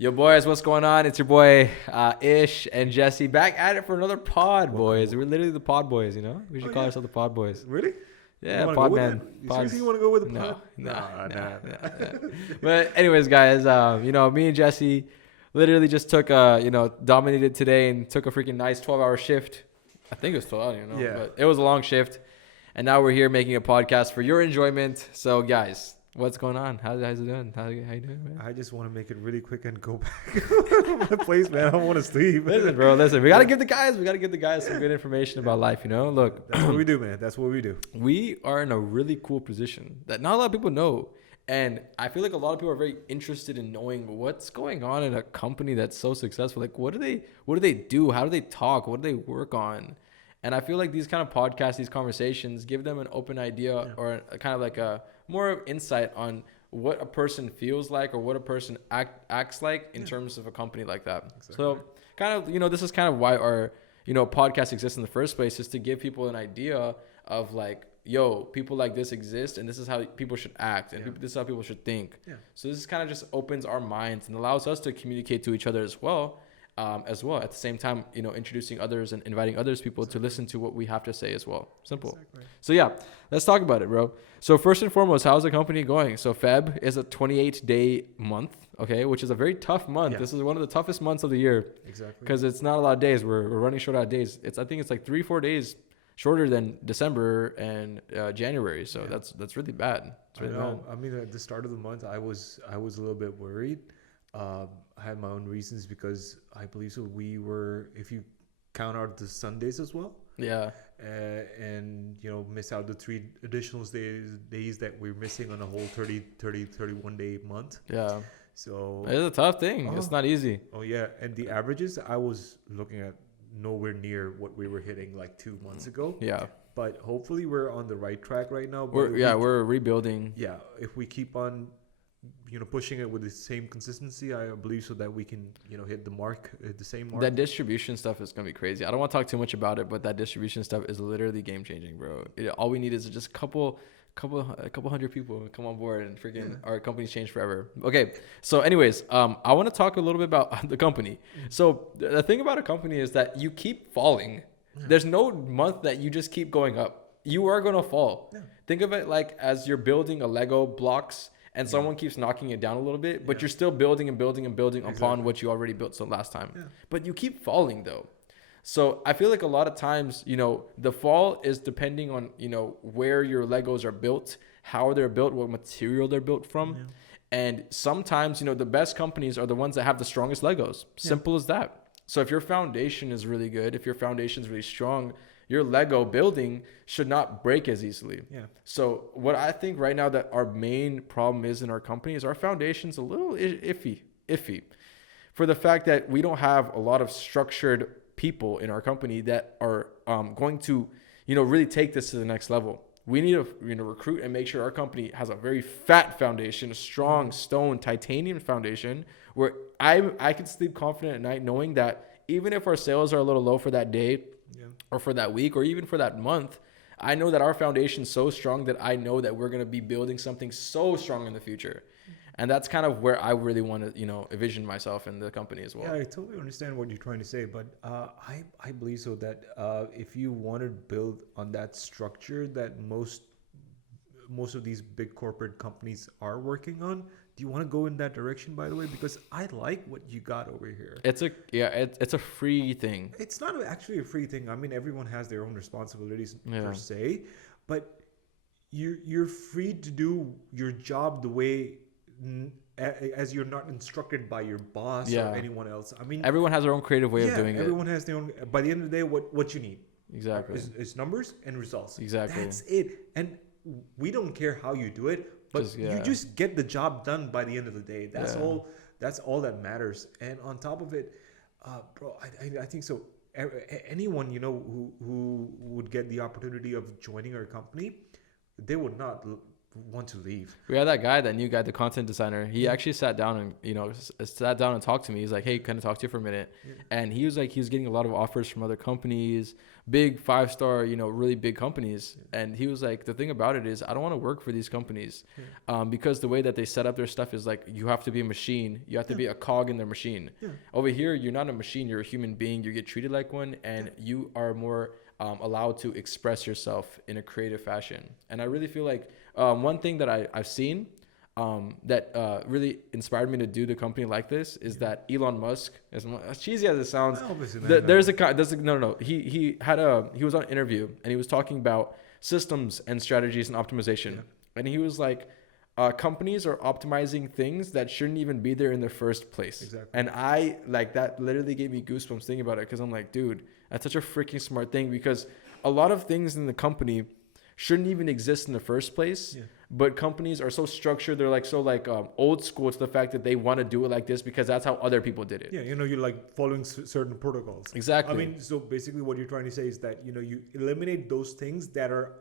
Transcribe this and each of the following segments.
Yo, boys, what's going on? It's your boy Ish and Jesse back at it for another pod, boys. We're literally the pod boys, you know? We should call ourselves the pod boys. Really? Yeah, you pod go man. You seriously want to go with the pod? Nah. But anyways, guys, me and Jesse literally just took dominated today and took a freaking nice 12-hour shift. I think it was 12 hours, Yeah. But it was a long shift. And now we're here making a podcast for your enjoyment. So, guys, what's going on? How's it doing? How you doing, man? I just want to make it really quick and go back to my place, man. I don't want to sleep. Listen, bro. We gotta give the guys some good information about life. You know, look. That's what we do, man. That's what we do. We are in a really cool position that not a lot of people know, and I feel like a lot of people are very interested in knowing what's going on in a company that's so successful. Like, what do they do? How do they talk? What do they work on? And I feel like these kind of podcasts, these conversations, give them an open idea or a kind of like a more insight on what a person feels like or what a person acts like in terms of a company like that. Exactly. So kind of, this is kind of why our, podcast exists in the first place, is to give people an idea of like, yo, people like this exist and this is how people should act and this is how people should think. Yeah. So this kind of just opens our minds and allows us to communicate to each other as well. At the same time, introducing others and inviting others people to listen to what we have to say as well. Simple. Exactly. So yeah, let's talk about it, bro. So first and foremost, how's the company going? So Feb is a 28-day month, okay, which is a very tough month. Yeah. This is one of the toughest months of the year. Exactly. Because it's not a lot of days. We're running short out of days. I think it's like 3-4 days shorter than December and January. So that's really bad. It's really bad. I mean, at the start of the month, I was a little bit worried. I had my own reasons because I believe so. We were, if you count out the Sundays as well. Yeah. And, miss out the 3 additional days that we're missing on a whole 31 day month. Yeah. So it's a tough thing. It's not easy. Oh, yeah. And the averages, I was looking at nowhere near what we were hitting like 2 months ago. Yeah. But hopefully we're on the right track right now. We're rebuilding. Yeah. If we keep on pushing it with the same consistency, I believe so that we can, hit the same mark. That distribution stuff is going to be crazy. I don't want to talk too much about it, but that distribution stuff is literally game changing, bro. All we need is just a couple hundred people come on board and freaking our company's changed forever. Okay. So anyways, I want to talk a little bit about the company. So the thing about a company is that you keep falling. Yeah. There's no month that you just keep going up. You are going to fall. Yeah. Think of it like as you're building a Lego blocks and someone keeps knocking it down a little bit, but you're still building and building and building upon what you already built last time. Yeah. But you keep falling though. So I feel like a lot of times, the fall is depending on, where your Legos are built, how they're built, what material they're built from. Yeah. And sometimes, the best companies are the ones that have the strongest Legos. Simple as that. So if your foundation is really good, if your foundation is really strong, your Lego building should not break as easily. Yeah. So what I think right now that our main problem is in our company is our foundation's a little iffy for the fact that we don't have a lot of structured people in our company that are going to, really take this to the next level. We need to recruit and make sure our company has a very fat foundation, a strong stone titanium foundation where I can sleep confident at night knowing that even if our sales are a little low for that day, or for that week, or even for that month, I know that our foundation is so strong that I know that we're going to be building something so strong in the future. And that's kind of where I really want to, envision myself in the company as well. Yeah, I totally understand what you're trying to say, but I believe so that if you want to build on that structure that most of these big corporate companies are working on, do you want to go in that direction, by the way? Because I like what you got over here. It's a free thing. It's not actually a free thing. I mean, everyone has their own responsibilities per se, but you're free to do your job the way as you're not instructed by your boss or anyone else. I mean, everyone has their own creative way of doing it. Everyone has their own. By the end of the day, what you need exactly is numbers and results. Exactly. That's it. And we don't care how you do it. But you just get the job done by the end of the day. That's all. That's all that matters. And on top of it, bro, I think so. Anyone who would get the opportunity of joining our company, they would not want to leave. We had that new guy, the content designer. He actually sat down and talked to me. He's like, "Hey, can I talk to you for a minute?" Yeah. And he was like, he was getting a lot of offers from other companies, big 5-star, really big companies. Yeah. And he was like, the thing about it is, I don't want to work for these companies, because the way that they set up their stuff is like, you have to be a machine. You have to be a cog in their machine. Yeah. Over here, you're not a machine. You're a human being. You get treated like one, and you are more allowed to express yourself in a creative fashion. And I really feel like one thing that I've seen that really inspired me to do the company like this is that Elon Musk, as cheesy as it sounds, he was on an interview and he was talking about systems and strategies and optimization. Yeah. And he was like, companies are optimizing things that shouldn't even be there in the first place. Exactly. And I like that literally gave me goosebumps thinking about it, because I'm like, dude, that's such a freaking smart thing, because a lot of things in the company shouldn't even exist in the first place. Yeah. But companies are so structured, they're like old school to the fact that they want to do it like this because that's how other people did it. Yeah, you're like following certain protocols. Exactly. I mean, so basically what you're trying to say is that, you eliminate those things that are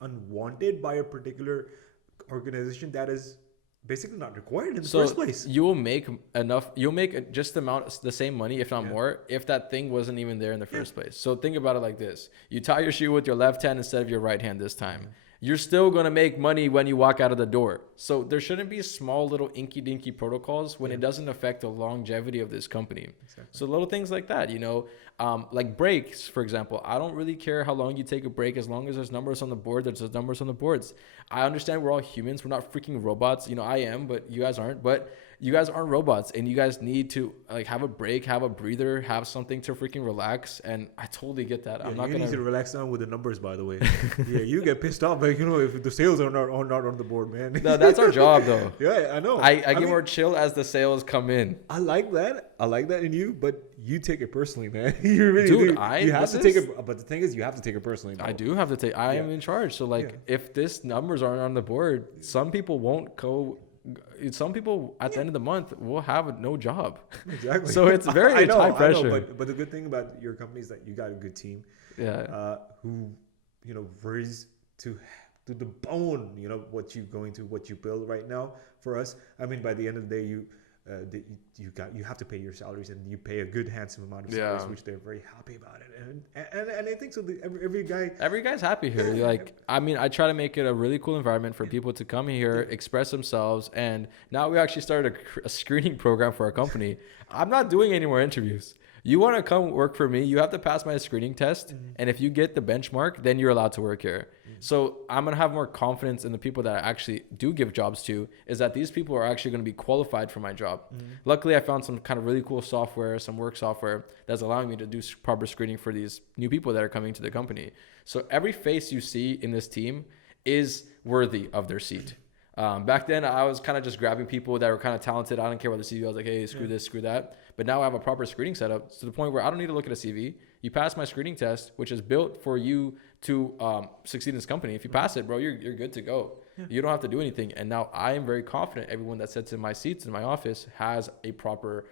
unwanted by a particular organization that is basically not required in the first place. You'll make just the same money, if not more, if that thing wasn't even there in the first place. So think about it like this. You tie your shoe with your left hand instead of your right hand this time. You're still going to make money when you walk out of the door. So there shouldn't be small little inky dinky protocols when it doesn't affect the longevity of this company. Exactly. So little things like that, like breaks, for example. I don't really care how long you take a break, as long as there's numbers on the board, there's numbers on the boards. I understand we're all humans. We're not freaking robots. I am, but you guys aren't. But you guys aren't robots, and you guys need to like have a break, have a breather, have something to freaking relax. And I totally get that. I'm not gonna need to relax down with the numbers, by the way. Yeah, you get pissed off, like if the sales are not on the board, man. No, that's our job, though. Yeah, I know. I get more chill as the sales come in. I like that in you, but you take it personally, man. You really do. You have to take it, but the thing is, you have to take it personally. I do have to take. I am in charge, so if this numbers aren't on the board, some people won't go. Some people at the end of the month will have no job. Exactly. So it's very high pressure. I know, but the good thing about your company is that you got a good team. Yeah. Who worries to the bone. What you build right now for us. I mean, by the end of the day, you have to pay your salaries, and you pay a good handsome amount of salaries, which they're very happy about it, and I think so. Every guy's happy here. Like, I mean, I try to make it a really cool environment for people to come here, express themselves, and now we actually started a screening program for our company. I'm not doing any more interviews. You want to come work for me, you have to pass my screening test, and if you get the benchmark, then you're allowed to work here. So I'm going to have more confidence in the people that I actually do give jobs to, is that these people are actually going to be qualified for my job. Luckily, I found some kind of really cool software, some work software that's allowing me to do proper screening for these new people that are coming to the company. So every face you see in this team is worthy of their seat. Back then, I was kind of just grabbing people that were kind of talented. I don't care about the CV. I was like, hey, screw this, screw that. But now I have a proper screening setup to the point where I don't need to look at a CV. You pass my screening test, which is built for you to succeed in this company. If you pass it, bro, you're good to go. Yeah. You don't have to do anything. And now I am very confident everyone that sits in my seats in my office has a proper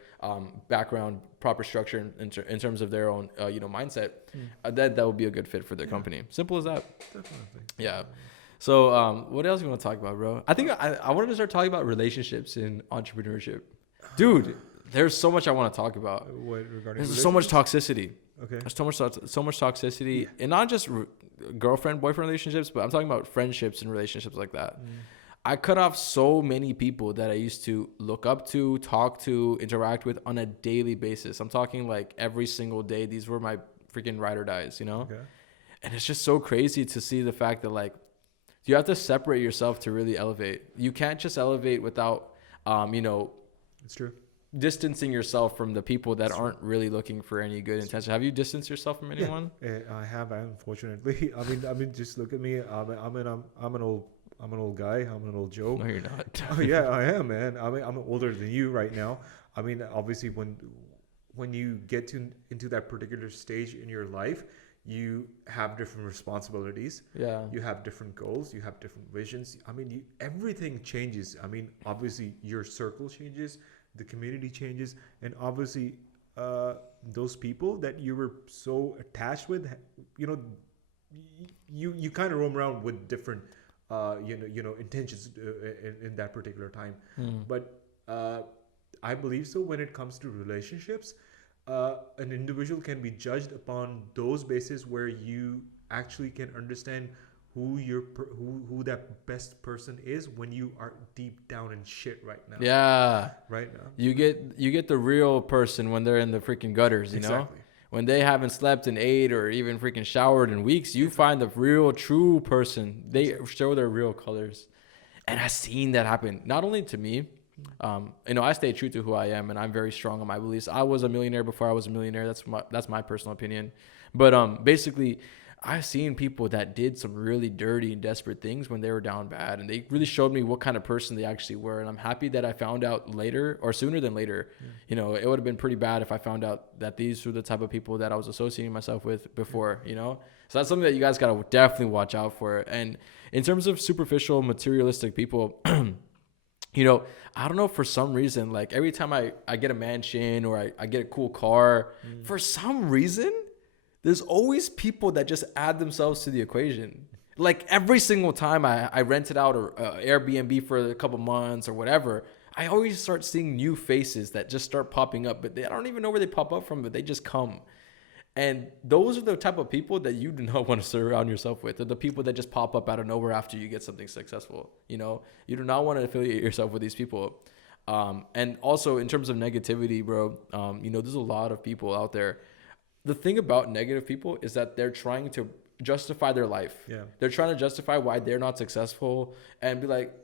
background, proper structure in terms of their own mindset. That would be a good fit for their company. Simple as that. Definitely. Yeah. So what else you want to talk about, bro? I think I wanted to start talking about relationships in entrepreneurship. Dude, there's so much I want to talk about. What regarding There's so much toxicity. Okay. There's so much toxicity, and not just girlfriend boyfriend relationships, but I'm talking about friendships and relationships like that. I cut off so many people that I used to look up to, talk to, interact with on a daily basis. I'm talking like every single day. These were my freaking ride or dies, Okay. And it's just so crazy to see the fact that like you have to separate yourself to really elevate. You can't just elevate without It's true. distancing yourself from the people that aren't really looking for any good intention. Have you distanced yourself from anyone? Yeah, I have, unfortunately. I mean, just look at me. I'm an old guy. I'm an old Joe. No, you're not. Oh yeah, I am, man. I'm older than you right now. I mean, obviously, when you get into that particular stage in your life, you have different responsibilities. Yeah. You have different goals. You have different visions. I mean, everything changes. I mean, obviously, your circle changes. The community changes, and obviously those people that you were so attached with, you kind of roam around with different intentions in that particular time. But I believe so when it comes to relationships, an individual can be judged upon those bases where you actually can understand who that best person is when you are deep down in shit right now. Yeah. Right now. You get the real person when they're in the freaking gutters, you know? When they haven't slept in 8 or even freaking showered in weeks, you find the real true person. They show their real colors. And I've seen that happen, not only to me. I stay true to who I am, and I'm very strong on my beliefs. I was a millionaire before I was a millionaire. That's my personal opinion. But basically, I've seen people that did some really dirty and desperate things when they were down bad, and they really showed me what kind of person they actually were. And I'm happy that I found out later, or sooner than later. It would have been pretty bad if I found out that these were the type of people that I was associating myself with before. So that's something that you guys gotta definitely watch out for. And in terms of superficial, materialistic people, I don't know, for some reason, like every time I get a mansion or I get a cool car, for some reason, there's always people that just add themselves to the equation. Like every single time I rented out or Airbnb for a couple months or whatever, I always start seeing new faces that just start popping up, but I don't even know where they pop up from, but they just come. And those are the type of people that you do not want to surround yourself with. They're the people that just pop up out of nowhere after you get something successful. You do not want to affiliate yourself with these people. And also in terms of negativity, bro, there's a lot of people out there. The thing about negative people is that they're trying to justify their life. Yeah. They're trying to justify why they're not successful and be like,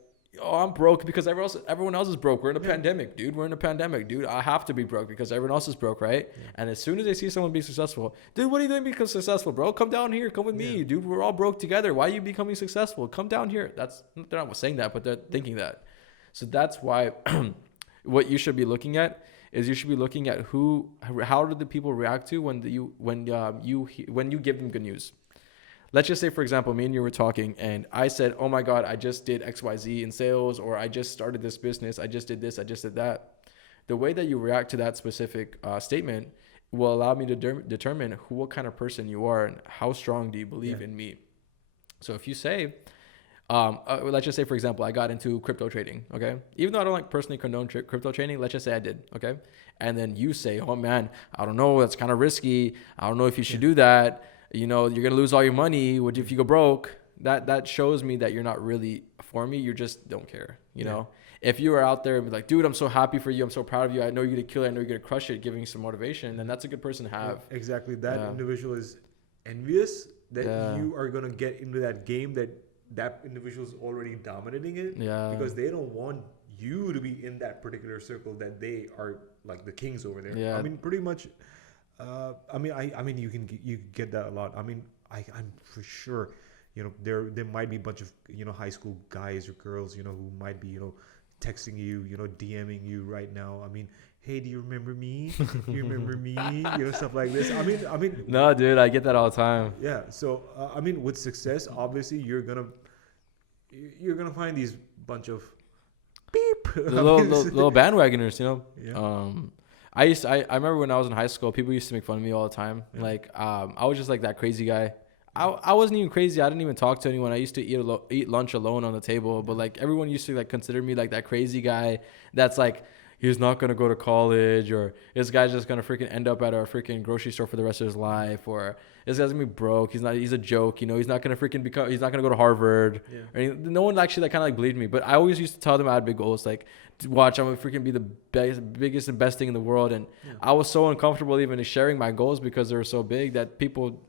oh, I'm broke because everyone else is broke. We're in a pandemic, dude. We're in a pandemic, dude. I have to be broke because everyone else is broke, right? Yeah. And as soon as they see someone be successful, dude, what are you doing to become successful, bro? Come down here. Come with me, dude. We're all broke together. Why are you becoming successful? Come down here. They're not saying that, but they're thinking that. So that's why what you should be looking at is you should be looking at how do the people react to when you give them good news. Let's just say, for example, me and you were talking and I said, oh my God, I just did XYZ in sales, or I just started this business. I just did this. I just did that. The way that you react to that specific statement will allow me to determine what kind of person you are and how strong do you believe in me. So if you say, let's just say, for example, I got into crypto trading. Okay. Even though I don't like personally condone crypto trading, let's just say I did. Okay. And then you say, oh man, I don't know. That's kind of risky. I don't know if you should do that. You're going to lose all your money. What if you go broke? That shows me that you're not really for me. You just don't care. You know, if you are out there and be like, dude, I'm so happy for you. I'm so proud of you. I know you're going to kill it. I know you're going to crush it, giving you some motivation. Then that's a good person to have. Yeah, exactly. That individual is envious that you are going to get into that game that individual is already dominating it. Yeah. Because they don't want you to be in that particular circle that they are like the kings over there. Yeah. I mean, pretty much. You can get that a lot. I mean, I'm for sure, there might be a bunch of, high school guys or girls, who might be, texting you, DMing you right now. I mean, hey, do you remember me? Do you remember me? Stuff like this. I mean. No, dude, I get that all the time. Yeah. So, with success, obviously you're gonna find these bunch of beep. little bandwagoners, Yeah. I remember when I was in high school, people used to make fun of me all the time. Yeah. Like, I was just like that crazy guy. I wasn't even crazy. I didn't even talk to anyone. I used to eat lunch alone on the table. But like everyone used to like consider me like that crazy guy that's like, he's not going to go to college, or this guy's just going to freaking end up at a freaking grocery store for the rest of his life, or this guy's going to be broke. He's a joke. He's not going to he's not going to go to Harvard. Yeah. No one actually like kind of like believed me, but I always used to tell them I had big goals. Like, watch, I'm going to freaking be the biggest and best thing in the world. And I was so uncomfortable even sharing my goals because they were so big that people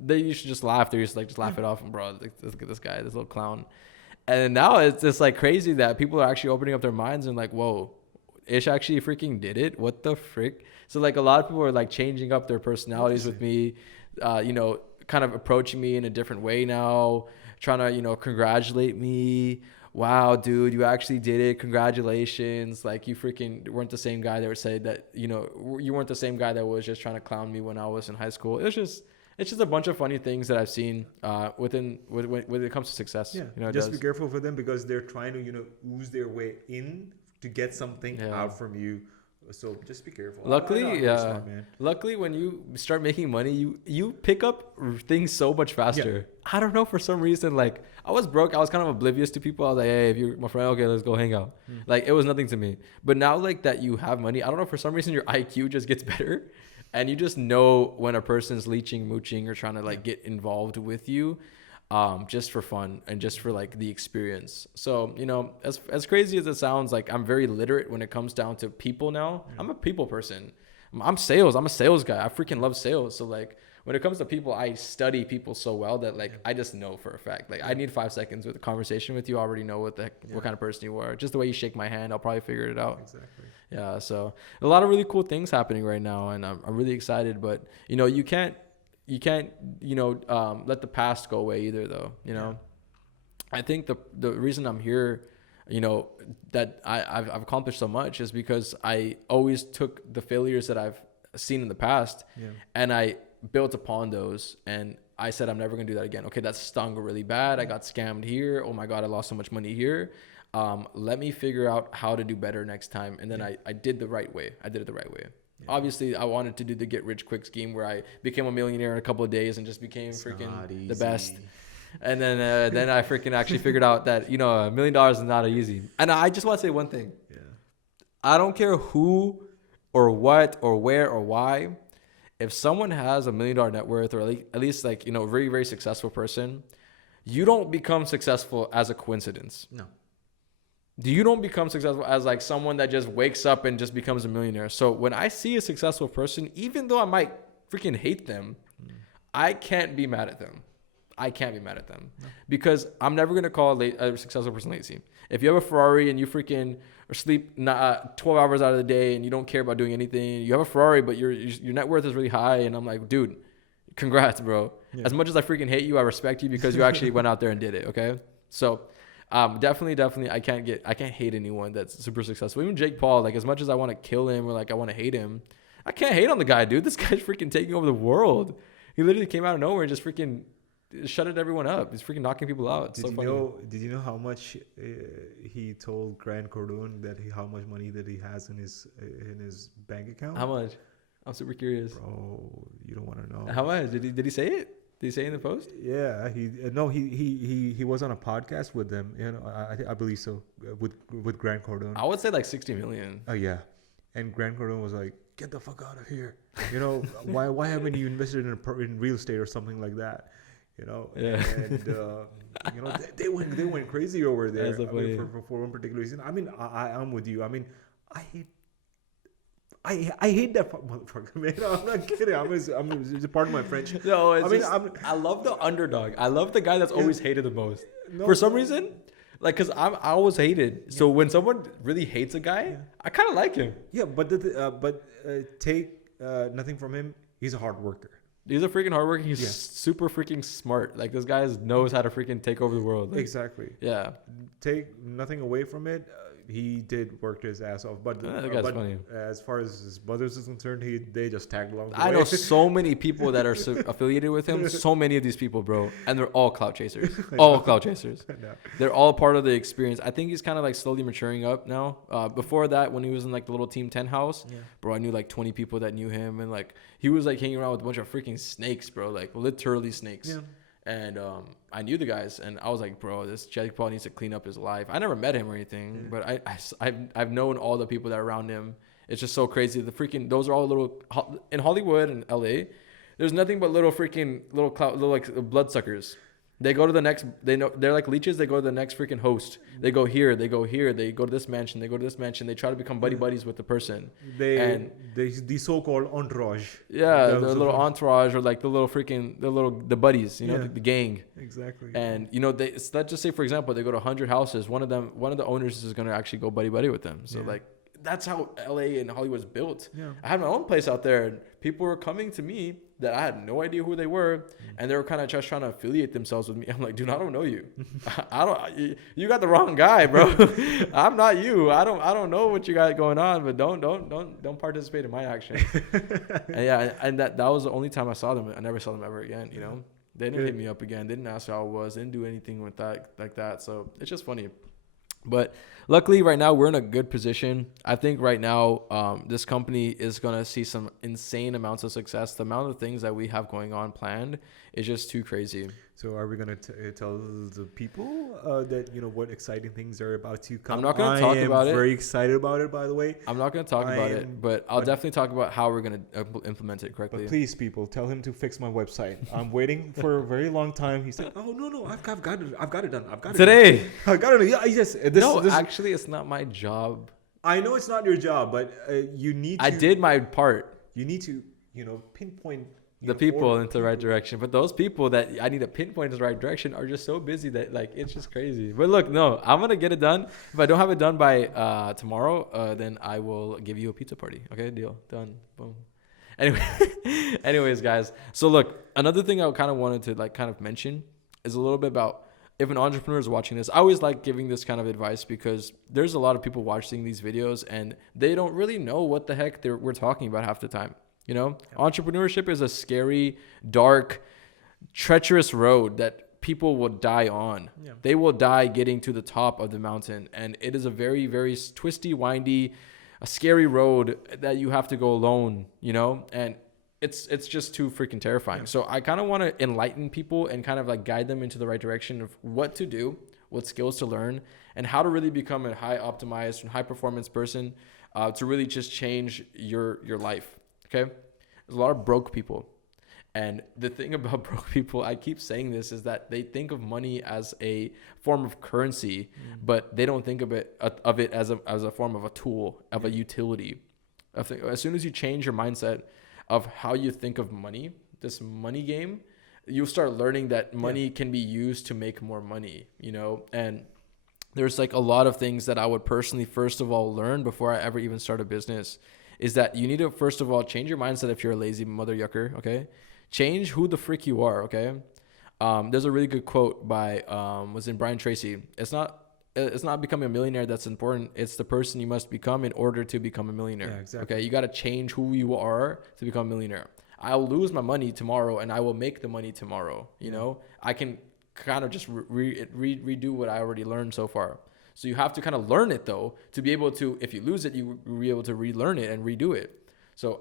they used to just laugh. They used to like just laugh it off and, bro, look at this guy, this little clown. And now it's just like crazy that people are actually opening up their minds and like, whoa, Ish actually freaking did it. What the frick? So like a lot of people are like changing up their personalities with me, kind of approaching me in a different way now, trying to, congratulate me. Wow, dude, you actually did it. Congratulations. Like, you freaking weren't the same guy that would say that, you weren't the same guy that was just trying to clown me when I was in high school. It's just a bunch of funny things that I've seen when it comes to success. Yeah, just be careful for them because they're trying to, ooze their way in to get something out from you, So just be careful. Luckily, yeah. Luckily, when you start making money, you pick up things so much faster. Yeah. I don't know, for some reason, like I was broke. I was kind of oblivious to people. I was like, hey, if you're my friend, okay, let's go hang out. Like it was nothing to me. But now, like that you have money, I don't know, for some reason your IQ just gets better, and you just know when a person's leeching, mooching, or trying to like get involved with you. Just for fun and just for like the experience. So, you know, as crazy as it sounds, like I'm very literate when it comes down to people now. Yeah. I'm a people person. I'm sales. I'm a sales guy. I freaking love sales. So like when it comes to people, I study people so well that like I just know for a fact. Like I need 5 seconds with a conversation with you. I already know what kind of person you are. Just the way you shake my hand, I'll probably figure it out. Exactly. Yeah. So a lot of really cool things happening right now, and I'm really excited. But you know, you can't, you know, let the past go away either, though. You know, I think the reason I'm here, you know, that I've accomplished so much is because I always took the failures that I've seen in the past and I built upon those. And I said, I'm never going to do that again. Okay, that stung really bad. I got scammed here. Oh my God, I lost so much money here. Let me figure out how to do better next time. And then I did the right way. I did it the right way. Yeah. Obviously, I wanted to do the get rich quick scheme where I became a millionaire in a couple of days and just became freaking the best. And then I freaking actually figured out that, you know, $1 million is not easy. And I just want to say one thing. Yeah. I don't care who or what or where or why. If someone has $1 million net worth, or at least like, you know, a very, very successful person, you don't become successful as a coincidence. No. You don't become successful as like someone that just wakes up and just becomes a millionaire. So when I see a successful person, even though I might freaking hate them, I can't be mad at them. Because I'm never going to call a successful person lazy. If you have a Ferrari and you freaking sleep 12 hours out of the day and you don't care about doing anything, you have a Ferrari, but your net worth is really high. And I'm like, dude, congrats, bro. Yeah. As much as I freaking hate you, I respect you because you actually went out there and did it. Okay. So definitely, I can't hate anyone that's super successful. Even Jake Paul, like as much as I want to kill him or like I want to hate him, I can't hate on the guy, dude. This guy's freaking taking over the world. He literally came out of nowhere and just freaking shutted everyone up. He's freaking knocking people out. Did you know how much he told Grant Cardone that how much money that he has in his bank account? How much? I'm super curious. Bro, you don't want to know. How much? Did he say it? Did he say in the post? Yeah, he was on a podcast with them. You know, I believe so, with Grant Cardone. I would say like 60 million. Oh yeah, and Grant Cardone was like, "Get the fuck out of here!" You know, why haven't you invested in real estate or something like that? You know, yeah. And you know they went crazy over there. That's so funny. For one particular reason. I mean, I'm with you. I mean, I hate that motherfucker, man. I'm not kidding. I'm pardon my French. No, I love the underdog. I love the guy that's always hated the most. For some reason, like, cause I always hated. Yeah. So when someone really hates a guy, I kind of like him. Yeah, but take nothing from him. He's a hard worker. He's a freaking hard worker. He's super freaking smart. Like this guy knows how to freaking take over the world. Like, exactly. Yeah. Take nothing away from it. He did work his ass off, but funny. As far as his brothers is concerned, they just tagged along. I know so many people that are affiliated with him. So many of these people, bro, and they're all clout chasers. All clout chasers. They're all part of the experience. I think he's kind of like slowly maturing up now. Before that, when he was in like the little Team 10 house, bro, I knew like 20 people that knew him, and like he was like hanging around with a bunch of freaking snakes, bro, like literally snakes. Yeah. And I knew the guys, and I was like, bro, this Jake Paul needs to clean up his life. I never met him or anything, but I've known all the people that are around him. It's just so crazy. Those are all little, in Hollywood and LA, there's nothing but little like bloodsuckers. They go to the next, they're like leeches. They go to the next freaking host. They go here, they go to this mansion, They try to become buddies with the person. The so-called entourage. Yeah, the little entourage, or like the buddies, you know, the gang. Exactly. And you know, let's just say, for example, they go to 100 houses. One of the owners is going to actually go buddy with them. So like, that's how LA and Hollywood's built. Yeah. I had my own place out there, and people were coming to me that I had no idea who they were, and they were kind of just trying to affiliate themselves with me. I'm like, dude, I don't know you. You got the wrong guy, bro. I'm not you. I don't know what you got going on, but don't participate in my actions. and that was the only time I saw them. I never saw them ever again. You know, they didn't hit me up again. They didn't ask how I was. They didn't do anything with that like that. So it's just funny. But luckily right now we're in a good position. I think right now this company is going to see some insane amounts of success. The amount of things that we have going on planned is just too crazy. So are we going to tell the people that, what exciting things are about to come? I'm not going to talk about it. I'm very excited about it, by the way. I'm not going to talk about it, but I'll definitely talk about how we're going to implement it correctly. But please, people, tell him to fix my website. I'm waiting for a very long time. He's like, oh, no, I've got it done. Today. I got it. Yeah, yes. Actually, it's not my job. I know it's not your job, but you need to. I did my part. You need to, pinpoint the people into the right direction. But those people that I need to pinpoint in the right direction are just so busy that it's just crazy. But look, no, I'm going to get it done. If I don't have it done by tomorrow, then I will give you a pizza party. Okay, deal. Done. Boom. Anyways, guys. So look, another thing I kind of wanted to kind of mention is a little bit about if an entrepreneur is watching this. I always like giving this kind of advice because there's a lot of people watching these videos and they don't really know what the heck we're talking about half the time. Entrepreneurship is a scary, dark, treacherous road that people will die on. Yeah. They will die getting to the top of the mountain. And it is a very, very twisty, windy, a scary road that you have to go alone, and it's just too freaking terrifying. Yeah. So I kind of want to enlighten people and kind of guide them into the right direction of what to do, what skills to learn, and how to really become a high optimized and high performance person to really just change your life. Okay, there's a lot of broke people. And the thing about broke people, I keep saying this, is that they think of money as a form of currency, but they don't think of it as a form of a tool, of a utility. As soon as you change your mindset of how you think of money, this money game, you'll start learning that money can be used to make more money, and there's a lot of things that I would personally, first of all, learn before I ever even start a business. Is that you need to, first of all, change your mindset if you're a lazy mother yucker, okay? Change who the frick you are, okay? There's a really good quote by, was in Brian Tracy. It's not becoming a millionaire that's important. It's the person you must become in order to become a millionaire. Yeah, exactly. Okay, you got to change who you are to become a millionaire. I'll lose my money tomorrow and I will make the money tomorrow, I can kind of just redo what I already learned so far. So you have to kind of learn it, though, to be able to, if you lose it, you will be able to relearn it and redo it. So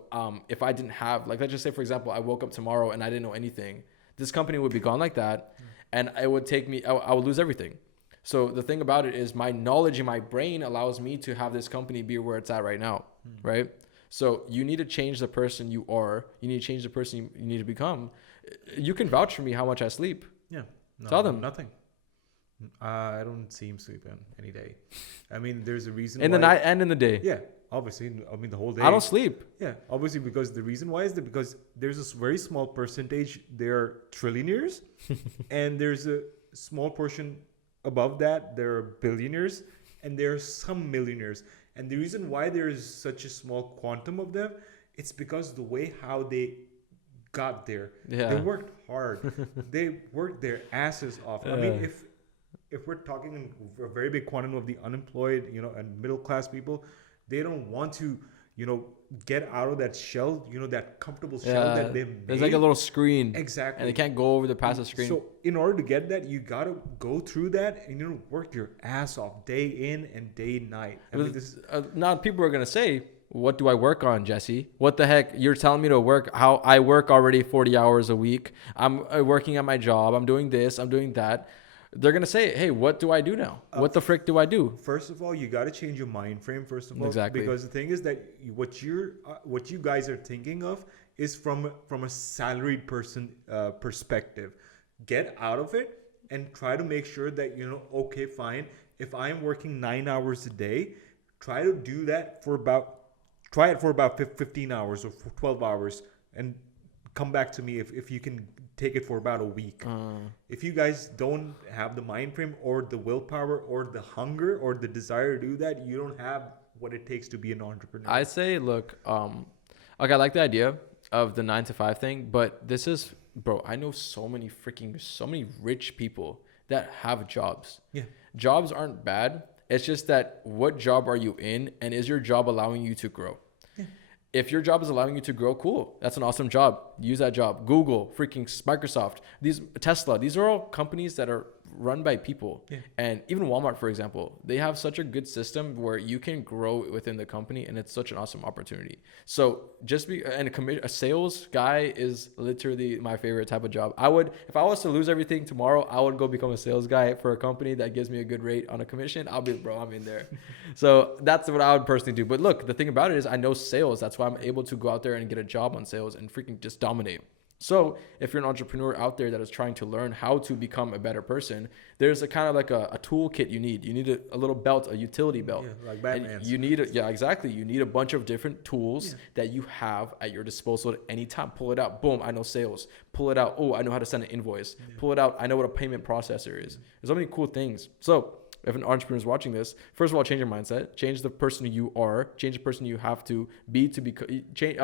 if I didn't have, let's just say, for example, I woke up tomorrow and I didn't know anything, this company would be gone like that. And it would take me, I would lose everything. So the thing about it is my knowledge in my brain allows me to have this company be where it's at right now, right? So you need to change the person you are. You need to change the person you need to become. You can vouch for me how much I sleep. Yeah. No, tell them. Nothing. I don't see him sleeping any day. I mean, there's a reason in the night and in the day. Yeah, obviously. I mean, the whole day. I don't sleep. Yeah, obviously, because the reason why is that because there's a very small percentage, they're trillionaires, and there's a small portion above that, they're billionaires, and there are some millionaires. And the reason why there is such a small quantum of them, it's because the way how they got there. Yeah. They worked hard. They worked their asses off. I mean, if we're talking a very big quantum of the unemployed, and middle class people, they don't want to, get out of that shell, that comfortable shell that they made. There's a little screen. Exactly. And they can't go over the passive screen. So in order to get that, you got to go through that and work your ass off day in and day night. I mean, now people are going to say, what do I work on, Jesse? What the heck? You're telling me to work how I work already 40 hours a week. I'm working at my job. I'm doing this. I'm doing that. They're going to say, hey, what do I do now? What the frick do I do? First of all, you got to change your mind frame, first of all. Exactly. Because the thing is that what you guys are thinking of is from a salaried person perspective. Get out of it and try to make sure that, okay, fine. If I'm working 9 hours a day, try to do that for about 15 hours or 12 hours and come back to me if you can take it for about a week. If you guys don't have the mind frame or the willpower or the hunger or the desire to do that, you don't have what it takes to be an entrepreneur. I say, look, I like the idea of the 9 to 5 thing, but this is, bro, I know so many rich people that have jobs. Yeah. Jobs aren't bad. It's just that what job are you in, and is your job allowing you to grow? Yeah. If your job is allowing you to grow, cool. That's an awesome job. Use that job. Google, freaking Microsoft, Tesla. These are all companies that are run by people. Yeah. And even Walmart, for example, they have such a good system where you can grow within the company, and it's such an awesome opportunity. So a sales guy is literally my favorite type of job. If I was to lose everything tomorrow, I would go become a sales guy for a company that gives me a good rate on a commission. I'm in there. So that's what I would personally do. But look, the thing about it is I know sales. That's why I'm able to go out there and get a job on sales and freaking just dominate. So if you're an entrepreneur out there that is trying to learn how to become a better person, there's a kind of like a toolkit you need. You need a little belt, a utility belt. Yeah, like Batman's. You need exactly. You need a bunch of different tools that you have at your disposal at any time. Pull it out. Boom, I know sales. Pull it out. Oh, I know how to send an invoice. Yeah. Pull it out. I know what a payment processor is. There's so many cool things. So if an entrepreneur is watching this, first of all, change your mindset, change the person you are, change the person you have to be, change.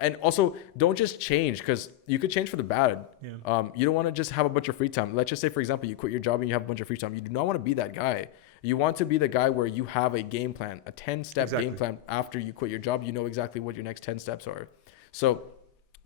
And also don't just change, because you could change for the bad. Yeah. You don't want to just have a bunch of free time. Let's just say, for example, you quit your job and you have a bunch of free time. You do not want to be that guy. You want to be the guy where you have a game plan, a 10-step game plan. After you quit your job, you know exactly what your next 10 steps are. So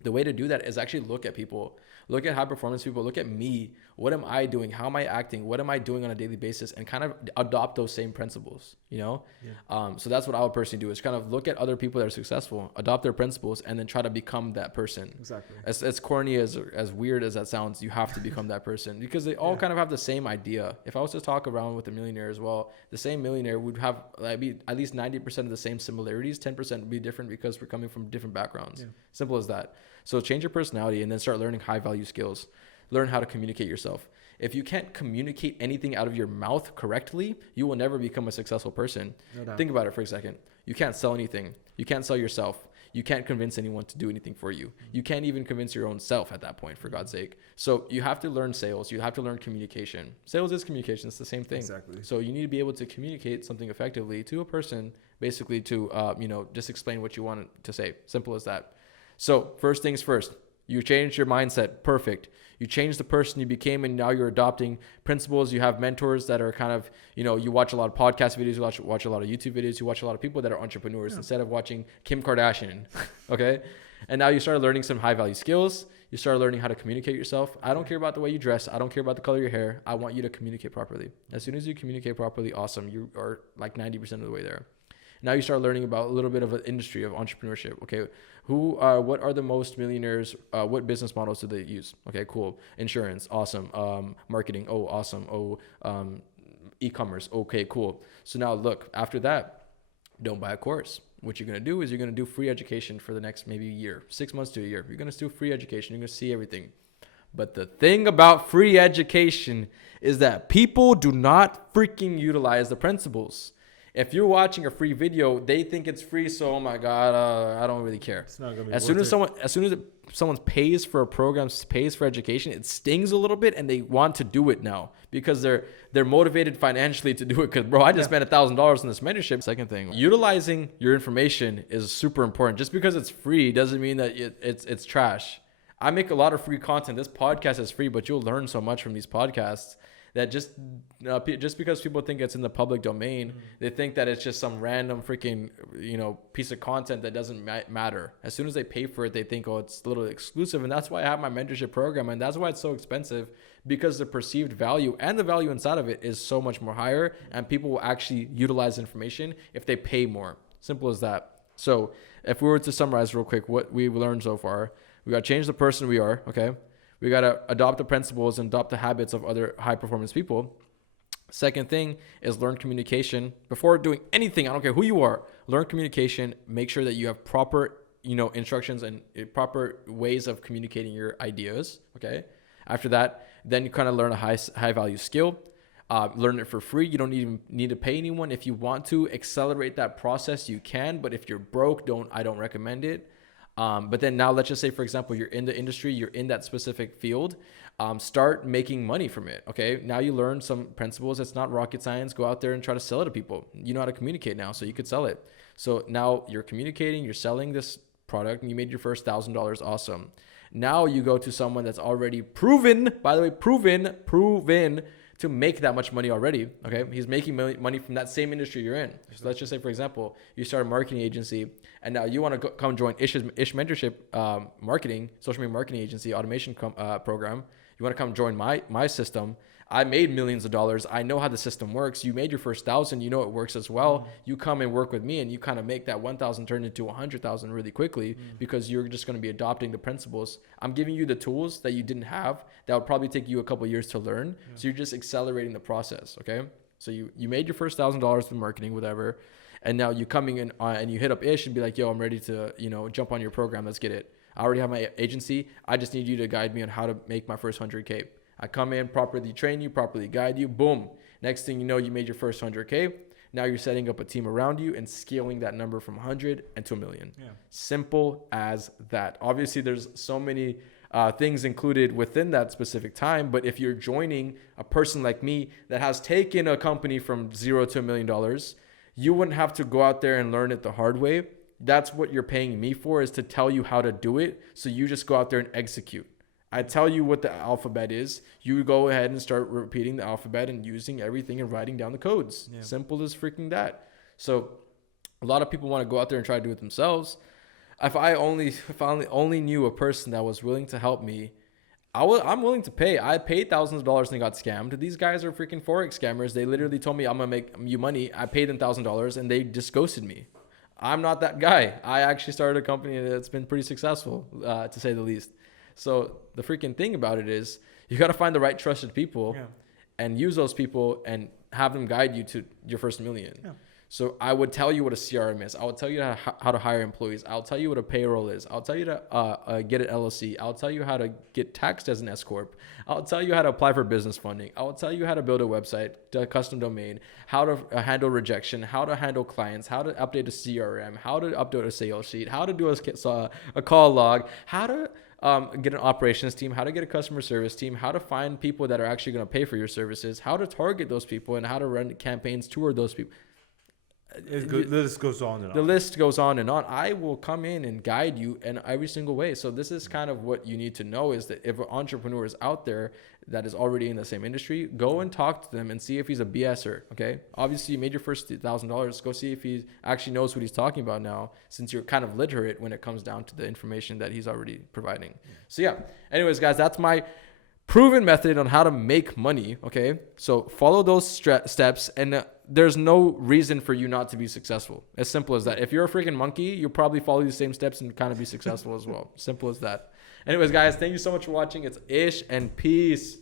the way to do that is actually look at people. Look at high performance people. Look at me. What am I doing? How am I acting? What am I doing on a daily basis? And kind of adopt those same principles, you know? Yeah. So that's what I would personally do, is kind of look at other people that are successful, adopt their principles, and then try to become that person. Exactly. As corny, as weird as that sounds, you have to become that person, because they all kind of have the same idea. If I was to talk around with a millionaire as well, the same millionaire would have at least 90% of the same similarities. 10% would be different because we're coming from different backgrounds. Yeah. Simple as that. So change your personality and then start learning high value skills. Learn how to communicate yourself. If you can't communicate anything out of your mouth correctly, you will never become a successful person. No. Think about it for a second. You can't sell anything. You can't sell yourself. You can't convince anyone to do anything for you. You can't even convince your own self at that point, for God's sake. So you have to learn sales. You have to learn communication. Sales is communication. It's the same thing. Exactly. So you need to be able to communicate something effectively to a person, basically to, just explain what you want to say. Simple as that. So first things first, you change your mindset. Perfect. You change the person you became, and now you're adopting principles. You have mentors that are kind of, you watch a lot of podcast videos, you watch a lot of YouTube videos, you watch a lot of people that are entrepreneurs instead of watching Kim Kardashian. Okay. And now you started learning some high value skills. You started learning how to communicate yourself. I don't care about the way you dress. I don't care about the color of your hair. I want you to communicate properly. As soon as you communicate properly, awesome. You are like 90% of the way there. Now you start learning about a little bit of an industry of entrepreneurship. Okay, what are the most millionaires? What business models do they use? Okay, cool. Insurance, awesome. Marketing, oh, awesome. E-commerce, okay, cool. So now look, after that, don't buy a course. What you're gonna do is you're gonna do free education for the next maybe year, 6 months to a year. You're gonna do free education. You're gonna see everything. But the thing about free education is that people do not freaking utilize the principles. If you're watching a free video, they think it's free, so oh my God, I don't really care. It's not gonna be as soon as someone pays for a program, pays for education, it stings a little bit, and they want to do it now because they're motivated financially to do it. Because bro, I just spent $1,000 on this mentorship. Second thing, utilizing your information is super important. Just because it's free doesn't mean that it's trash. I make a lot of free content. This podcast is free, but you'll learn so much from these podcasts. That just because people think it's in the public domain, they think that it's just some random freaking piece of content that doesn't matter. As soon as they pay for it, they think, oh, it's a little exclusive. And that's why I have my mentorship program, and that's why it's so expensive, because the perceived value and the value inside of it is so much more higher, and people will actually utilize information if they pay more. Simple as that. So if we were to summarize real quick what we've learned so far, we got to change the person we are. Okay. We got to adopt the principles and adopt the habits of other high performance people. Second thing is learn communication. Before doing anything, I don't care who you are, learn communication. Make sure that you have proper, instructions and proper ways of communicating your ideas. Okay. After that, then you kind of learn a high value skill. Learn it for free. You don't even need to pay anyone. If you want to accelerate that process, you can. But if you're broke, I don't recommend it. But then now let's just say, for example, you're in the industry, you're in that specific field, start making money from it. Okay. Now you learn some principles. It's not rocket science. Go out there and try to sell it to people. You know how to communicate now, so you could sell it. So now you're communicating, you're selling this product, and you made your first $1,000. Awesome. Now you go to someone that's already proven to make that much money already. Okay. He's making money from that same industry you're in. So let's just say, for example, you start a marketing agency, and now you want to come join Ish Mentorship marketing, social media marketing agency automation program. You want to come join my system. I made millions of dollars. I know how the system works. You made your first 1,000. You know it works as well. You come and work with me, and you kind of make that 1,000 turn into 100,000 really quickly because you're just going to be adopting the principles. I'm giving you the tools that you didn't have that would probably take you a couple of years to learn. So you're just accelerating the process. Okay. So you made your first $1,000 in marketing, whatever. And now you coming in and you hit up Ish and be like, yo, I'm ready to, jump on your program. Let's get it. I already have my agency. I just need you to guide me on how to make my first 100K. I come in, properly train you, properly guide you. Boom. Next thing you know, you made your first 100K. Now you're setting up a team around you and scaling that number from 100 and to 1 million. Yeah. Simple as that. Obviously, there's so many things included within that specific time. But if you're joining a person like me that has taken a company from $0 to $1 million, you wouldn't have to go out there and learn it the hard way. That's what you're paying me for, is to tell you how to do it. So you just go out there and execute. I tell you what the alphabet is. You go ahead and start repeating the alphabet and using everything and writing down the codes. Yeah. Simple as freaking that. So a lot of people want to go out there and try to do it themselves. If I only knew a person that was willing to help me, I'm willing to pay. I paid thousands of dollars and got scammed. These guys are freaking Forex scammers. They literally told me, I'm going to make you money. I paid them $1,000 and they just ghosted me. I'm not that guy. I actually started a company that's been pretty successful, to say the least. So the freaking thing about it is you got to find the right trusted people and use those people and have them guide you to your first million. Yeah. So I would tell you what a CRM is. I would tell you how to hire employees. I'll tell you what a payroll is. I'll tell you to get an LLC. I'll tell you how to get taxed as an S Corp. I'll tell you how to apply for business funding. I'll tell you how to build a website, a custom domain, how to handle rejection, how to handle clients, how to update a CRM, how to update a sales sheet, how to do a call log, how to get an operations team, how to get a customer service team, how to find people that are actually going to pay for your services, how to target those people, and how to run campaigns toward those people. The list goes on and on. The list goes on and on. I will come in and guide you in every single way. So this is kind of what you need to know, is that if an entrepreneur is out there that is already in the same industry, go and talk to them and see if he's a BSer. Okay. Obviously, you made your first $1,000. Go see if he actually knows what he's talking about now, since you're kind of literate when it comes down to the information that he's already providing. Yeah. So yeah. Anyways, guys, that's my proven method on how to make money. Okay. So follow those steps, and there's no reason for you not to be successful. As simple as that. If you're a freaking monkey, you'll probably follow the same steps and kind of be successful as well. Simple as that. Anyways, guys, thank you so much for watching. It's Ish, and peace.